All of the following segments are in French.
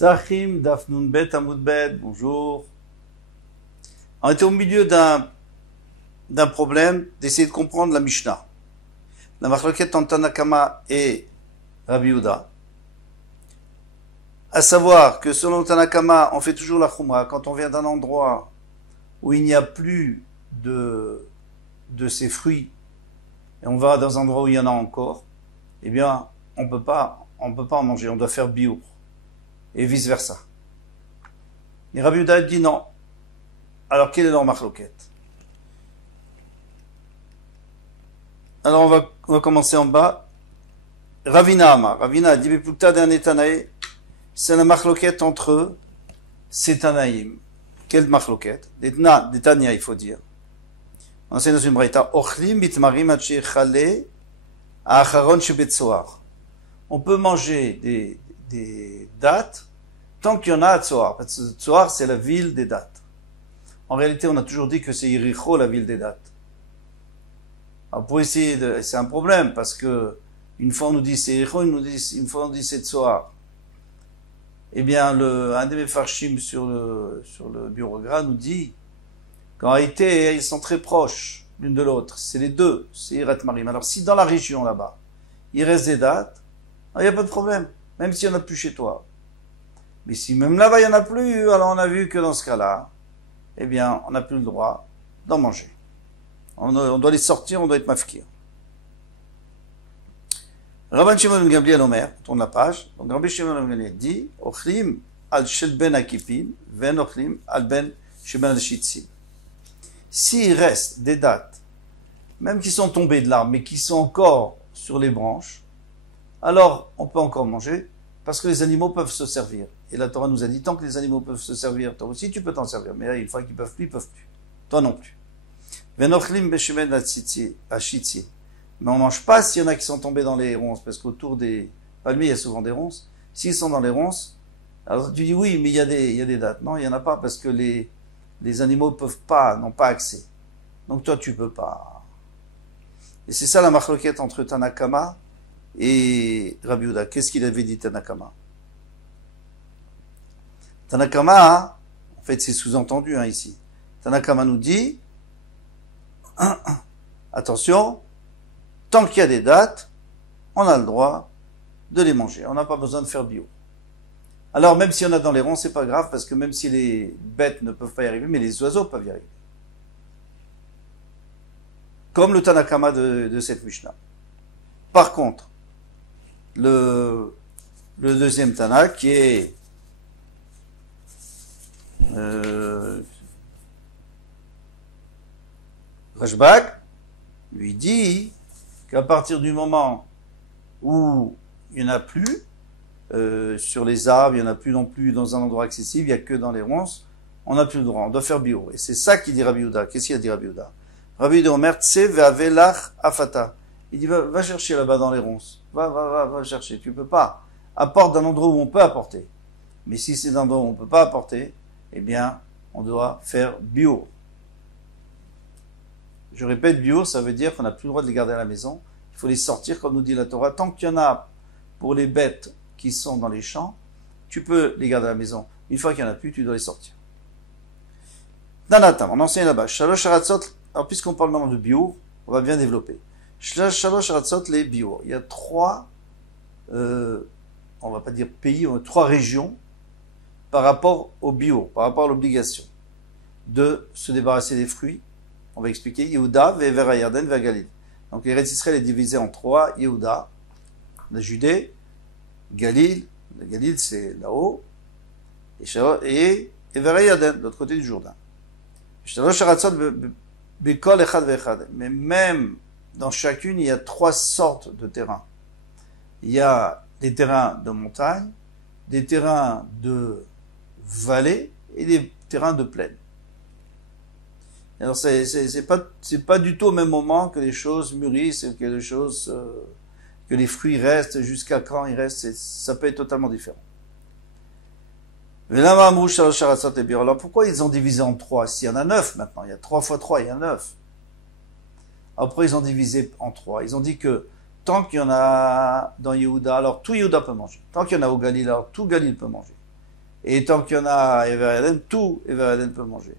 Sachim Dafnun Bet Amud Bet, bonjour. On était au milieu d'un problème d'essayer de comprendre la Mishnah. La machloket entre Tana Kama et Rabbi Yehuda. À savoir que selon Tana Kama, on fait toujours la Khumra quand on vient d'un endroit où il n'y a plus de ces fruits et on va dans un endroit où il y en a encore, eh bien, on peut pas en manger, on doit faire biour. Et vice versa. Et Rabbi Yehuda dit non. Alors, quelle est leur machloket? Alors, on va commencer en bas. Ravina Amar. Ravina a dit, Bepukta d'un Netanae, c'est la machloket entre ces Tanaïm. Quelle machloket? Des Tania, il faut dire. On enseigne dans une braïta, Ochlim bitmarim achechale acharon shebetzoar. On peut manger des dattes tant qu'il y en a à Tzoar. Parce que Tzoar, c'est la ville des dattes. En réalité, on a toujours dit que c'est Yericho, la ville des dattes. Alors, pour essayer c'est un problème, parce que une fois on nous dit c'est Yericho, une fois on dit c'est Tzoar. Eh bien, un des Mefarshim sur le Biurogras nous dit qu'en réalité, ils sont très proches l'une de l'autre. C'est les deux, c'est Yirat Marim. Alors, si dans la région là-bas, il reste des dattes, il n'y a pas de problème, même s'il n'y en a plus chez toi. Mais si même là-bas il n'y en a plus, alors on a vu que dans ce cas-là, eh bien, on n'a plus le droit d'en manger. On doit les sortir, on doit être mafkir. Rabban Shimon ben Gamliel Omer, on tourne la page. Donc Rabbi Shimon ben Gamliel dit, Ochlim al shel ben akipin, ven ochlim al ben sheben al shitzim. S'il reste des dattes, même qui sont tombées de l'arbre, mais qui sont encore sur les branches, alors on peut encore manger, parce que les animaux peuvent se servir. Et la Torah nous a dit, tant que les animaux peuvent se servir, toi aussi tu peux t'en servir. Mais là, une fois qu'ils peuvent plus, ils peuvent plus. Toi non plus. Venochlim beshemen ashitzi. Mais on mange pas s'il y en a qui sont tombés dans les ronces, parce qu'autour des palmiers, il y a souvent des ronces. S'ils sont dans les ronces, alors tu dis oui, mais il y a des dattes. Non, il y en a pas, parce que les animaux n'ont pas accès. Donc toi, tu peux pas. Et c'est ça la machloket entre Tana Kama et Rabbi Yehuda. Qu'est-ce qu'il avait dit Tana Kama? Tana Kama, en fait c'est sous-entendu ici. Tana Kama nous dit, attention, tant qu'il y a des dattes, on a le droit de les manger. On n'a pas besoin de faire bio. Alors même s'il y en a dans les ronds, c'est pas grave, parce que même si les bêtes ne peuvent pas y arriver, mais les oiseaux peuvent y arriver. Comme le Tana Kama de cette Mishnah. Par contre, le deuxième Tana, qui est Rashbag, lui dit qu'à partir du moment où il n'y en a plus sur les arbres, il n'y en a plus non plus dans un endroit accessible, il n'y a que dans les ronces, on n'a plus le droit, on doit faire bio. Et c'est ça qu'il dit Rabbi Yehuda. Qu'est-ce qu'il a dit Rabbi Yehuda? Rabbi Yehuda Omer tse ve'avelach afata. Il dit va chercher là-bas dans les ronces, va chercher, tu peux pas. Apporte d'un endroit où on peut apporter. Mais si c'est d'un endroit où on peut pas apporter, eh bien, on doit faire bio. Je répète, bio, ça veut dire qu'on n'a plus le droit de les garder à la maison. Il faut les sortir, comme nous dit la Torah. Tant qu'il y en a pour les bêtes qui sont dans les champs, tu peux les garder à la maison. Une fois qu'il n'y en a plus, tu dois les sortir. Danatam, on enseigne là-bas. Shalosh haratzot, alors puisqu'on parle maintenant de bio, on va bien développer. Shalosh haratzot, les bio. Il y a trois, on va pas dire pays, trois régions par rapport au bio, par rapport à l'obligation de se débarrasser des fruits. On va expliquer Yehuda, Ve'ver Yarden, Ve'er Galil. Donc l'Eretz Israël est divisé en trois. Yehuda, la Judée, Galil, le Galil c'est là-haut, et Ve'er Yarden, de l'autre côté du Jourdain. Mais même dans chacune, il y a trois sortes de terrains. Il y a des terrains de montagne, des terrains de vallée et des terrains de plaine. Alors c'est pas du tout au même moment que les choses mûrissent, que les fruits restent, jusqu'à quand ils restent, ça peut être totalement différent. Alors pourquoi ils ont divisé en trois? S'il y en a 9 maintenant, il y a 3 fois 3, il y a 9. Après ils ont divisé en 3. Ils ont dit que tant qu'il y en a dans Yehuda, alors tout Yehuda peut manger. Tant qu'il y en a au Galil, alors tout Galil peut manger. Et tant qu'il y en a Ever Eden, tout Ever Eden peut manger.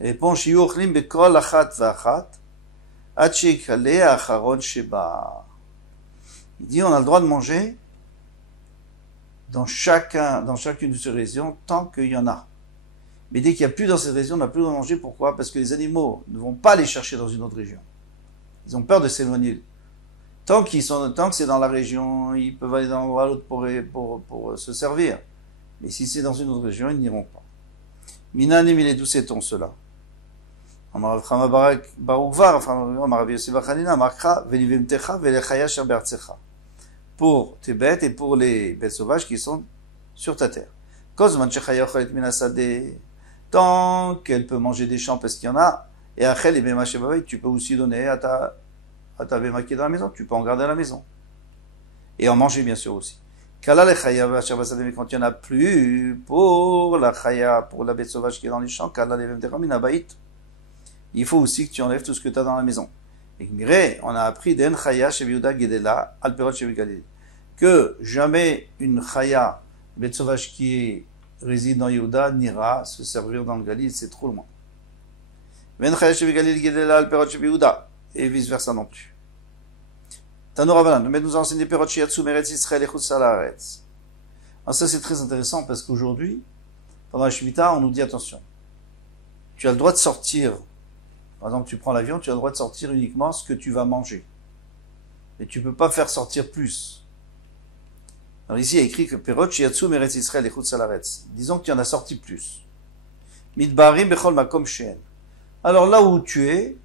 Répond Shiyu Ochlim Bekol Achat Vachat, Ad Sheikale Acharon Sheba. Il dit on a le droit de manger dans chacune de ces régions tant qu'il y en a. Mais dès qu'il n'y a plus dans cette région, on n'a plus le droit de manger. Pourquoi? Parce que les animaux ne vont pas les chercher dans une autre région. Ils ont peur de s'éloigner. Tant que c'est dans la région, ils peuvent aller d'un endroit à l'autre pour se servir. Mais si c'est dans une autre région, ils n'iront pas. Minanim, il est d'où sait-on cela? Pour tes bêtes et pour les bêtes sauvages qui sont sur ta terre. Tant qu'elle peut manger des champs parce qu'il y en a, et après les béma shebavit, tu peux aussi donner à ta béma qui est dans la maison, tu peux en garder à la maison. Et en manger bien sûr aussi. Kala le chaya mais quand il n'y en a plus, pour la chaya, pour la bête sauvage qui est dans les champs, kala le vemteramina bait, il faut aussi que tu enlèves tout ce que tu as dans la maison. Et Miré, on a appris d'en chaya chez Yehuda Gedela, alperot chez Galil, que jamais une chaya, bête sauvage qui réside dans Yehuda, n'ira se servir dans le Galil, c'est trop loin. Ben chaya chez Galil Gedela, alperot chez Yehuda, et vice versa non plus. Tanouravalan, nous enseigner perot chez Yatsu Meretz Israël et Chutz Haaretz. Alors ça c'est très intéressant parce qu'aujourd'hui, pendant la Shemitah, on nous dit attention, tu as le droit de sortir. Par exemple, tu prends l'avion, tu as le droit de sortir uniquement ce que tu vas manger. Et tu peux pas faire sortir plus. Alors ici, il y a écrit que Perot Shiatsu Meretz Israël et Chutz Haaretz. Disons que tu en as sorti plus. Midbarim Bechol Makom Sheen. Alors là où tu es,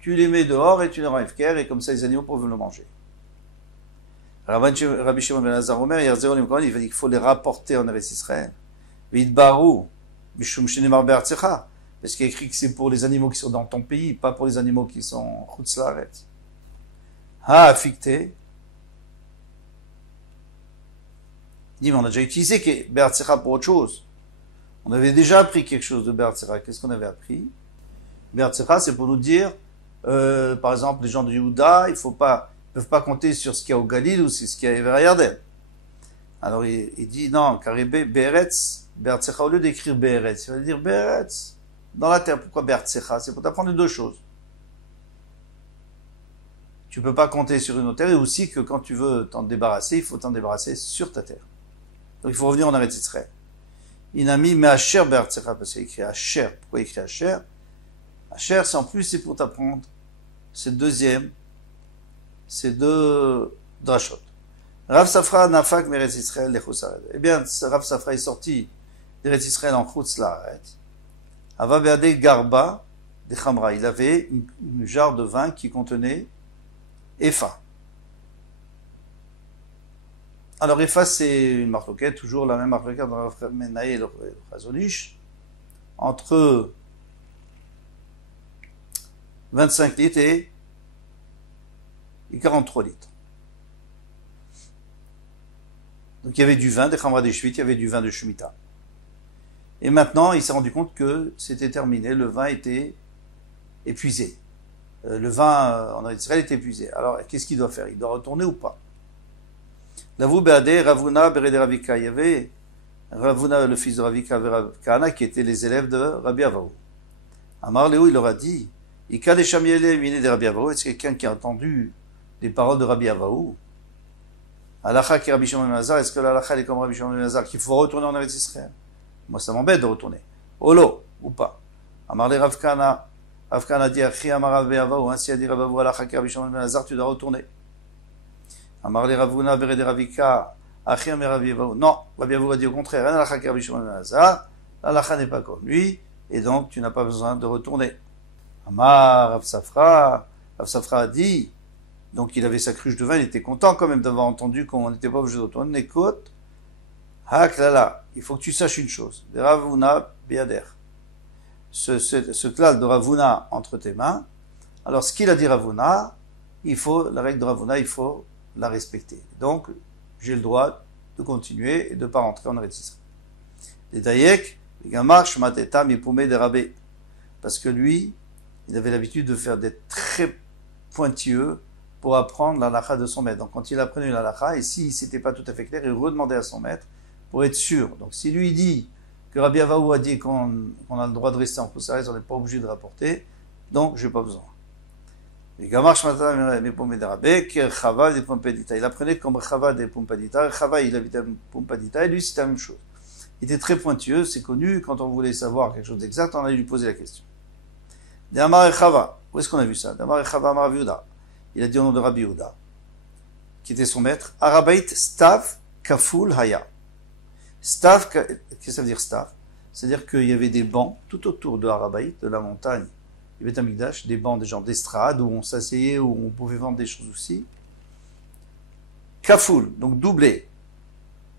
tu les mets dehors et tu les rends efker et comme ça les animaux peuvent le manger. Rabbi Shimon ben Elazar Omer, il dit qu'il faut les rapporter en Eretz Israël. Midbaru Mishum Shenemar Be'artzecha. Parce qu'il y a écrit que c'est pour les animaux qui sont dans ton pays, pas pour les animaux qui sont Chutz La'aretz. Ha affecté. Dis, mais on a déjà utilisé Be'artzecha pour autre chose. On avait déjà appris quelque chose de Be'artzecha. Qu'est-ce qu'on avait appris? Be'artzecha, c'est pour nous dire, par exemple, les gens de Yehuda, ils peuvent pas compter sur ce qu'il y a au Galil ou sur ce qu'il y a à Ever Yarden. Alors il dit non, car Be'eretz, Be'artzecha, au lieu d'écrire Be'eretz, il va dire Be'eretz. Dans la terre, pourquoi Be'artzecha? C'est pour t'apprendre deux choses. Tu peux pas compter sur une autre terre et aussi que quand tu veux t'en débarrasser, il faut t'en débarrasser sur ta terre. Donc il faut revenir en Eretz Israël. Inami mais Asher Be'artzecha, parce qu'il écrit Asher. Pourquoi il écrit Asher? Asher, c'est en plus, c'est pour t'apprendre. C'est le deuxième. C'est deux drachot. Rav Safra nafak meretz Israël le Chutz La'aretz. Eh bien, Rav Safra est sorti d'Eretz Israël en Chutz La'aretz. Ava be'ade garba de chamra. Il avait une jarre de vin qui contenait Efa. Alors Efa, c'est une marloquette, toujours la même marloquette dans Rav Menaï et le Chazonish, entre 25 litres et 43 litres. Donc il y avait du vin, des Khamra des Shvit, il y avait du vin de Shemitah. Et maintenant, il s'est rendu compte que c'était terminé, le vin était épuisé. Le vin en Israël était épuisé. Alors, qu'est-ce qu'il doit faire? Il doit retourner ou pas? L'avou Be'adeh, Ravuna, Bered Ravika. Il y avait Ravuna, le fils de Ravika, Kana, qui étaient les élèves de Rabbi Avahu. Amar Léo, il leur a dit, Ika des Shamiele, Mine de Rabbi Avahu. Est-ce quelqu'un qui a entendu les paroles de Rabbi Avahu? Alacha qui est Rabbi Shimon ben Elazar. Est-ce que l'Alacha est comme Rabbi Shimon ben Elazar, qu'il faut retourner en Eretz Israël? Moi, ça m'embête de retourner. Olo, ou pas. Amarle Ravkana. Ravkana dit, Achi Amar Rabbi Avahu. Ainsi a dit Rabbi Avahu, Alacha qui Rabbi Shimon ben Elazar, tu dois retourner. Amarle Ravuna, Bered Ravika. Achi Amar Rabbi Avahu. Non, Rabbi Avahu a dit au contraire. Alacha qui Rabbi Shimon ben Elazar. L'Alacha n'est pas comme lui. Et donc, tu n'as pas besoin de retourner. Amar Rav Safra. Rav Safra a dit, donc il avait sa cruche de vin, il était content quand même d'avoir entendu qu'on n'était pas obligé de retourner. Écoute, Haklala, il faut que tu saches une chose. De Ravuna Beader. Ce klal de Ravuna entre tes mains. Alors, ce qu'il a dit Ravuna, la règle de Ravuna, il faut la respecter. Donc, j'ai le droit de continuer et de ne pas rentrer en Eretz Israël. Les Dayek, les Gamar, Shmateta, Mipoumé, des Rabé. Parce que lui, il avait l'habitude de faire des très pointilleux pour apprendre la halakha de son maître. Donc quand il apprenait la halakha, et s'il n'était pas tout à fait clair, il redemandait à son maître pour être sûr. Donc si lui dit que Rabbi Avaou a dit qu'on a le droit de rester en Koussaïs, on n'est pas obligé de rapporter, donc je n'ai pas besoin. Il apprenait comme Chava des Pumpadita. Chava, il habitait à Pumpadita, et lui, c'était la même chose. Il était très pointueux, c'est connu. Quand on voulait savoir quelque chose d'exact, on allait lui poser la question. D'Amar Chava, où est-ce qu'on a vu ça? D'Amar Chava, Amar Viuda. Il a dit au nom de Rabbi Yehuda, qui était son maître. Arabait Stav Kaful Haya. Stav, qu'est-ce que ça veut dire Stav? C'est-à-dire qu'il y avait des bancs tout autour de Arabait, de la montagne. Il y avait un Mikdash, des bancs, des genres d'estrade, où on s'asseyait, où on pouvait vendre des choses aussi. Kafoul, donc doublé.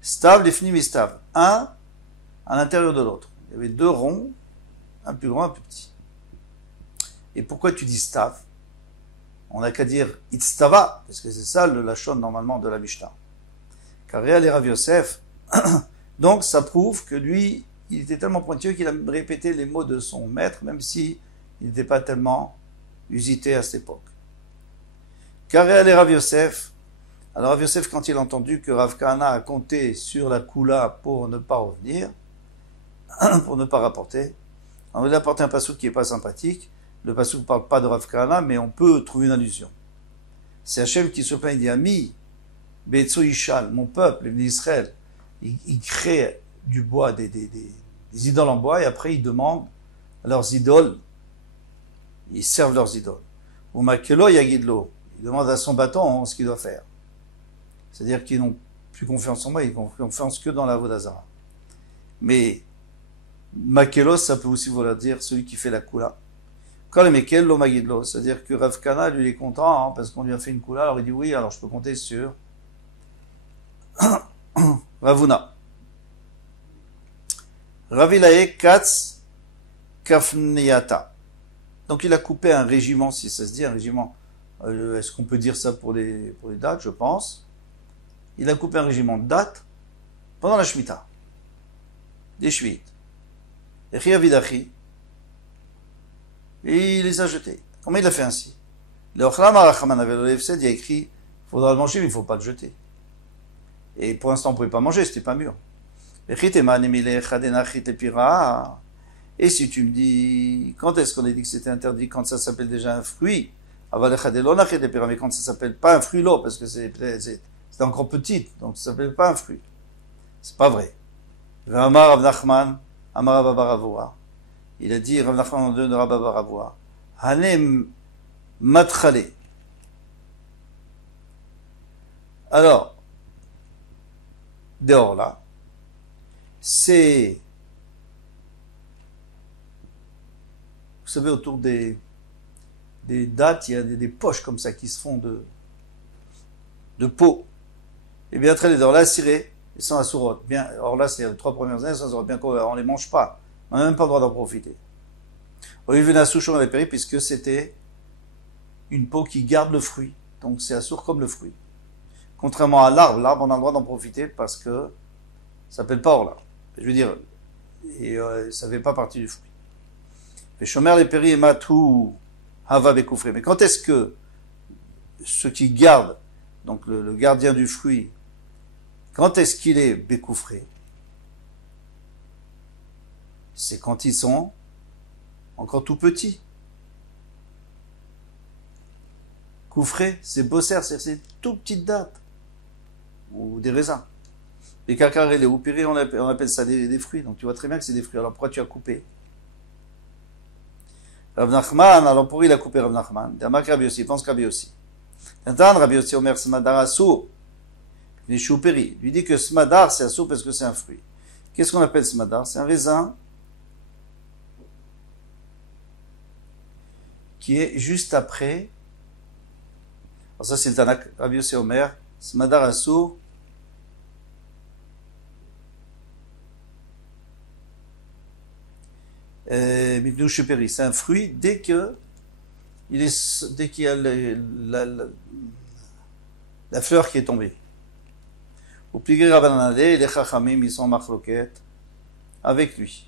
Stav, les stav. Un à l'intérieur de l'autre. Il y avait deux ronds, un plus grand, un plus petit. Et pourquoi tu dis stav? On n'a qu'à dire itztava, parce que c'est ça le lachon normalement de la Mishnah. Car Réal et Rav Yosef, donc ça prouve que lui, il était tellement pointueux qu'il a répété les mots de son maître, même si il n'était pas tellement usité à cette époque. Car Réal et Rav Yosef, alors Rav Yosef, quand il a entendu que Rav Kahana a compté sur la Kula pour ne pas revenir, pour ne pas rapporter, on lui a apporté un passouk qui n'est pas sympathique. Le passouk ne parle pas de Rav Kahana, mais on peut trouver une allusion. C'est Hachem qui se plaint, il dit Ami, Be'etzo Ishal, mon peuple, l'Israël, il crée du bois, des idoles en bois, et après ils demandent à leurs idoles, ils servent leurs idoles. Ou Makelo Yagidlo, ils demandent à son bâton ce qu'il doit faire. C'est-à-dire qu'ils n'ont plus confiance en moi, ils n'ont confiance que dans la Vodazara. Mais Makelos, ça peut aussi vouloir dire celui qui fait la Kula. Quand le Mekel, l'Omagidlo, c'est-à-dire que Rav Kahana, lui, il est content, parce qu'on lui a fait une Kula, alors il dit oui, alors je peux compter sur Ravuna. Ravilae Katz Kafniata. Donc il a coupé un régiment, si ça se dit, un régiment. Est-ce qu'on peut dire ça pour les dates? Je pense. Il a coupé un régiment de dates pendant la Shemitah. Des Shvites. Et Chiavidachi. Et il les a jetés. Comment il a fait ainsi? Le Ochlam Arachaman avait le Efsed, il a écrit, il faudra le manger, mais il ne faut pas le jeter. Et pour l'instant, on ne pouvait pas manger, c'était pas mûr. Et si tu me dis, quand est-ce qu'on a dit que c'était interdit? Quand ça s'appelle déjà un fruit. Mais quand ça s'appelle pas un fruit l'eau, parce que c'est encore petit, donc ça s'appelle pas un fruit. C'est pas vrai. Amar Rav Nachman, Amar Rav Baravua. Il a dit, Rav Nachman de Rav Baravua, Hanem Matchale. Alors, dehors là, c'est, vous savez, autour des dattes, il y a des poches comme ça qui se font de peau. Et bien, très les dehors là, cirés, ils sont assourot. Bien, alors là, c'est les 3 premières années, ça bien qu'on les mange pas. On n'a même pas le droit d'en profiter. Au lieu de souchon les péri, puisque c'était une peau qui garde le fruit. Donc c'est assour comme le fruit. Contrairement à l'arbre, on a le droit d'en profiter parce que ça s'appelle pas orla. Je veux dire, et ça fait pas partie du fruit. Mais chomer les péri et matou hava bekoufré. Mais quand est-ce que ceux qui gardent, donc le gardien du fruit, quand est-ce qu'il est bécoufré? C'est quand ils sont encore tout petits. Coufré, c'est bosser, c'est tout petites dattes. Ou des raisins. Les cacarés, les oupirés, on appelle ça des fruits. Donc tu vois très bien que c'est des fruits. Alors pourquoi tu as coupé? Rav Nachman, alors pour il a coupé Rav Nachman. D'amak Rabbi Yossi, pense Rabbi Yossi. T'entends Rabbi Yossi Omer Smadar Assour. Les choupéris. Lui dit que Smadar c'est assour parce que c'est un fruit. Qu'est-ce qu'on appelle Smadar? C'est un raisin qui est juste après. Alors ça c'est le Tanak Rabbi Yossi Omer. Smadar Assour. C'est un fruit dès qu'il y a la fleur qui est tombée. Au Pligé Rabbanane, les Chachamim, ils sont machloket avec lui.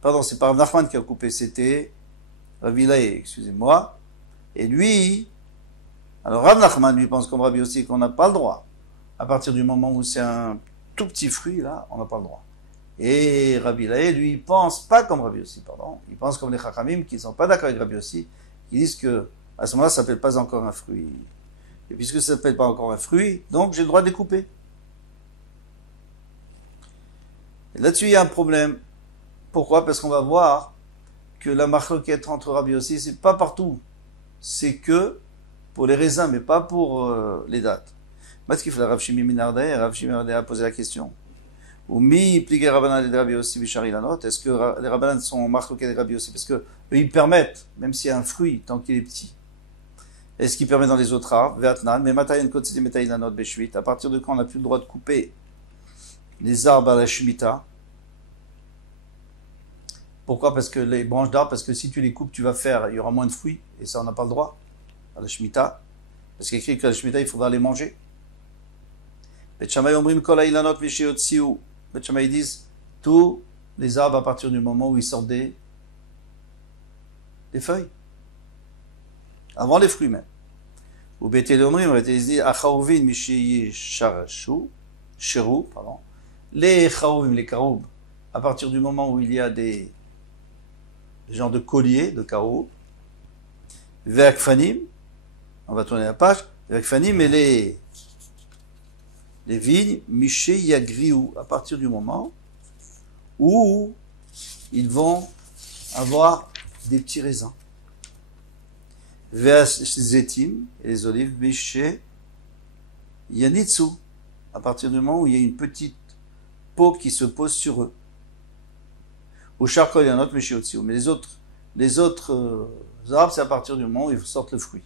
Pardon, c'est pas Rav Nachman qui a coupé, c'était Rav Hilaïe, excusez-moi. Et lui, alors Rav Nachman lui pense comme Rabbi aussi qu'on n'a pas le droit. À partir du moment où c'est un tout petit fruit, là, on n'a pas le droit. Et Rabbi Laé, lui, il pense pas comme Rabbi aussi, pardon. Il pense comme les Chachamim qui ne sont pas d'accord avec Rabbi aussi, qui disent que à ce moment-là, ça s'appelle pas encore un fruit. Et puisque ça s'appelle pas encore un fruit, donc j'ai le droit de les couper. Et là-dessus, il y a un problème. Pourquoi? Parce qu'on va voir que la marloquette entre Rabbi aussi, c'est pas partout. C'est que pour les raisins, mais pas pour les dates. Parce qu'il fait Rav Shimi Minardé, Rav Shimi Minardé a posé la question. Ou mi pliqué Rabbanan et Rabbi aussi Bishari la note. Est-ce que les Rabbanan sont marloquettes et Rabbi aussi? Parce que eux, ils permettent, même s'il y a un fruit, tant qu'il est petit. Est-ce qu'il permet dans les autres arbres? Ve'atnan, mais matayen kotzidi metayin la note beshuit. À partir de quand on n'a plus le droit de couper les arbres à la Shemitah? Pourquoi? Parce que les branches d'arbres, parce que si tu les coupes, il y aura moins de fruits, et ça on n'a pas le droit, à la Shemitah. Parce qu'il est écrit qu'à la Shemitah, il faudra les manger. Bet Shammai omrim kol ha'ilanot v'sheyotsiu. Bet Shammai disent, tous les arbres à partir du moment où ils sortent des feuilles. Avant les fruits même. Ou Betel omrim, ils disent, achaouvin misheyisharashu, sherou, pardon. Les chaouvim, les karoub, à partir du moment où il y a des genres de colliers, de carreaux, ve'akfanim, on va tourner la page, ve'akfanim et les vignes, miché yagriou, à partir du moment où ils vont avoir des petits raisins. Ve'azetim, et les olives, miché yanitsu, à partir du moment où il y a une petite peau qui se pose sur eux. Au charcol, il y a un autre miché au-dessus. Mais les autres arbres, c'est à partir du moment où ils sortent le fruit.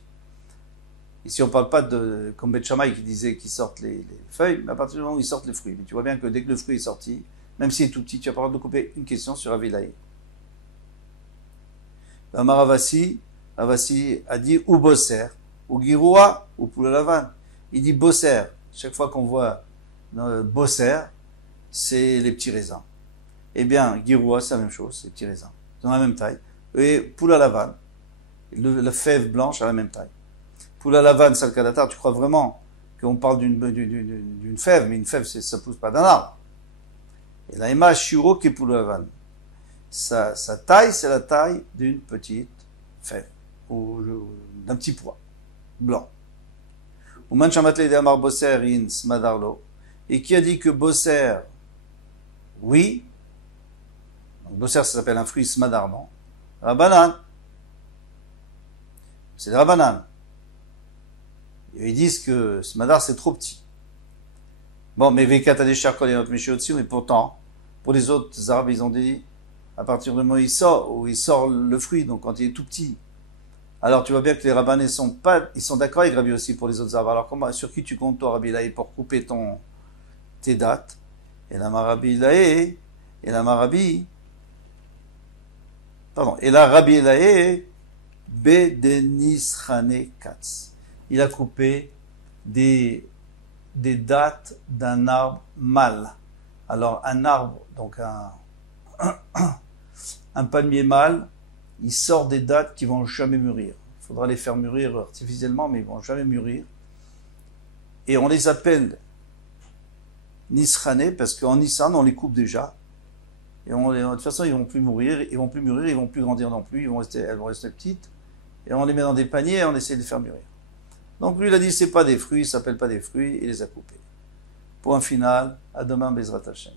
Ici, on ne parle pas de, comme Bet Shammai qui disait qu'ils sortent les feuilles, mais à partir du moment où ils sortent les fruits. Mais tu vois bien que dès que le fruit est sorti, même s'il est tout petit, tu n'as pas le droit de couper une question sur Avilaï. Ravasi a dit ou bosser, ou giroua, ou poulalavan. Il dit bosser. Chaque fois qu'on voit bosser, c'est les petits raisins. Eh bien, giroua, c'est la même chose, c'est les petits raisins. Ils ont la même taille. Et poulalavan, la fève blanche a la même taille. Poulalavan, salkadatar, tu crois vraiment qu'on parle d'une fève, mais une fève, ça pousse pas d'un arbre. Et la ema shiro qui poulalavan. Sa taille, c'est la taille d'une petite fève, ou d'un petit pois, blanc. Ou man shamatle de amar bosser in smadarlo. Et qui a dit que bosser, oui, donc bosser, ça s'appelle un fruit smadar, non? Rabbanan. C'est des Rabbanan. Ils disent que smadar, c'est trop petit. Bon, mais Vekat a des charcoles et notre méché au-dessus, mais pourtant, pour les autres arbres, ils ont dit, à partir du moment où il sort le fruit, donc quand il est tout petit. Alors tu vois bien que les Rabbanais ils sont d'accord avec Rabbi aussi pour les autres arbres. Alors sur qui tu comptes toi, Rabbi Laé, pour couper tes dates? Et la Rabbi Laé, et la Rabbi Laé, Bedenisrane Katz. Il a coupé des dates d'un arbre mâle. Alors un arbre, donc un palmier mâle, il sort des dates qui vont jamais mûrir. Il faudra les faire mûrir artificiellement, mais ils vont jamais mûrir. Et on les appelle Nisrane parce qu'en Nissan, on les coupe déjà. Et de toute façon, ils vont plus mûrir, ils vont plus grandir non plus, elles vont rester petites. Et on les met dans des paniers et on essaie de les faire mûrir. Donc lui, il a dit, c'est pas des fruits, ça s'appelle pas des fruits, il les a coupés. Point final, à demain, Bezrat Hashem.